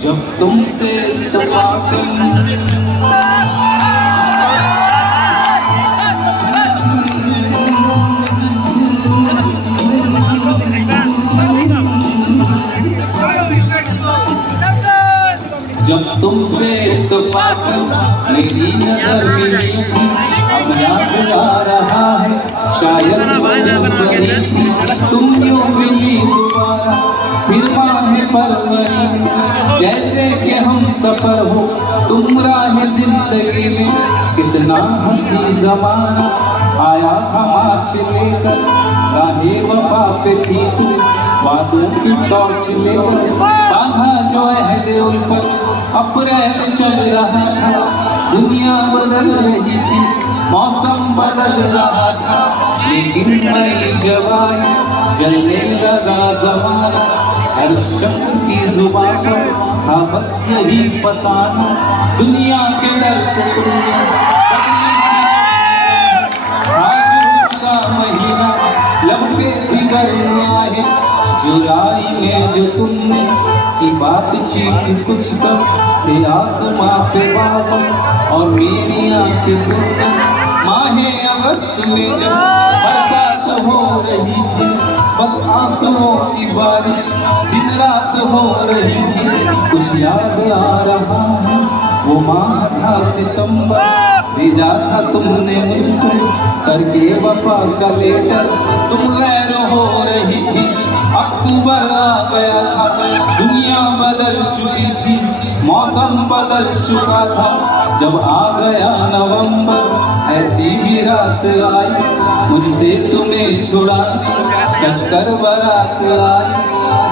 जब तुमसे इत्तेफाकन जब तुमसे इत्तेफाकन मेरी नजर मिली थी, अब याद आ रहा है शायद वो जब बनी थी। तुम यूं मिली दोबारा फिर माह फरवरी, जैसे कि हम सफर हो तुम राह जिंदगी में। कितना हंसी जमाना आया था मार्च लेकर, राहे वफा पे थी तू वादों की टॉर्च लेकर। बांधा जो अहद उल्फत अप्रैल चल रहा था, दुनिया बदल रही थी, मौसम बदल रहा था। लेकिन मई जब आई जलने लगा जमाना, हर शख्स की जुबान पर था बस यही फसाना। दुनिया के डर से तुमने बदली थी आज का महीना, लब पे थी गर्म आहे जुलाई में जो तुमने की बातचीत कुछ कर आसमां पे बादल और मेरी आंखें तुमने। माहे अगस्त में जब बरसात हो रही थी, बस आंसुओं की बारिश दिन रात हो रही थी। कुछ याद आ रहा है वो माह था सितंबर, भेजा था तुमने मुझको करके वफा का लेटर। तुम गैर हो रही थी, अक्टूबर आ गया था, दुनिया बदल चुकी थी, मौसम बदल चुका था। जब आ गया नवंबर ऐसी भी रात आई, मुझसे तुम्हें छुड़ा सच कर बारात आई।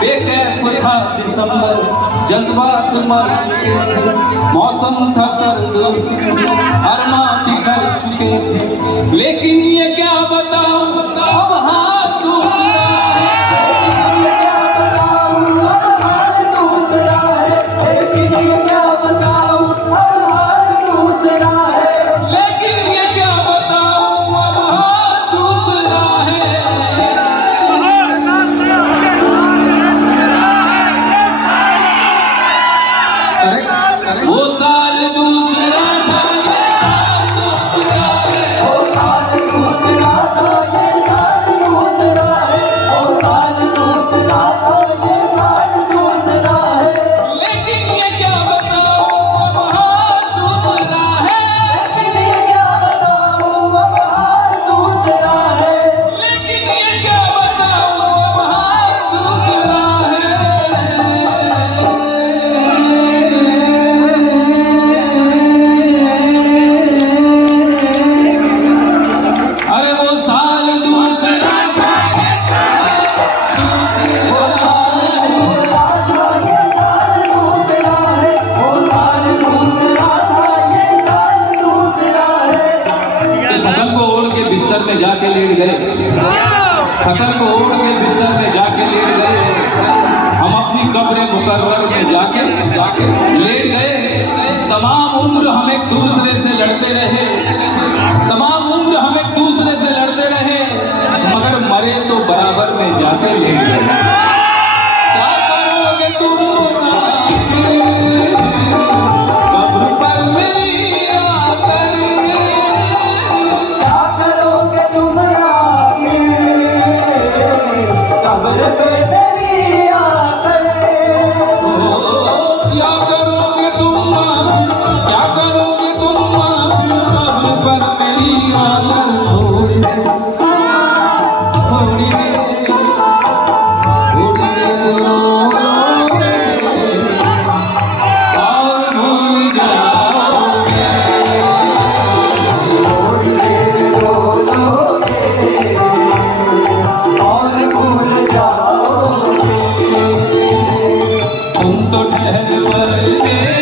बेखैफ था दिसंबर, जज्बात मर चुके थे, मौसम था सर्द अरमा बिखर चुके थे। लेकिन ये क्या बताऊं अब हाल दूसरा है, वो साल दूसरा था ये साल दूसरा है, वो साल दूसरा था ये साल दूसरा है, वो साल दूसरा था ये साल दूसरा है। लेकिन ये क्या बताऊं अब हाल दूसरा है, लेकिन ये क्या बताऊं अब हाल दूसरा है, लेकिन ये क्या बताऊं अब हाल दूसरा है। में जाके लेट गए, थकन को ओढ़ के बिस्तर में जाके लेट गए, हम अपनी कब्र मुकर्रर में जाके लेट गए। तमाम उम्र हम एक दूसरे से लड़ते रहे, तमाम उम्र हम एक दूसरे से लड़ते रहे, मगर मरे तो बराबर में जाके लेट गए। क्या करोगे तुम कब्र पर मेरी आकर, क्या करोगे तुम कब्र पे मेरी आकर। क्या करोगे तुम, क्या करोगे तुम कब्र पर मेरी आकर। थोड़ी देर थोड़ी देर थोड़ी देर और भूल जाओगे, थोड़ी देर रोओगे और भूल जाओगे। तुम तो ठहर परदेसी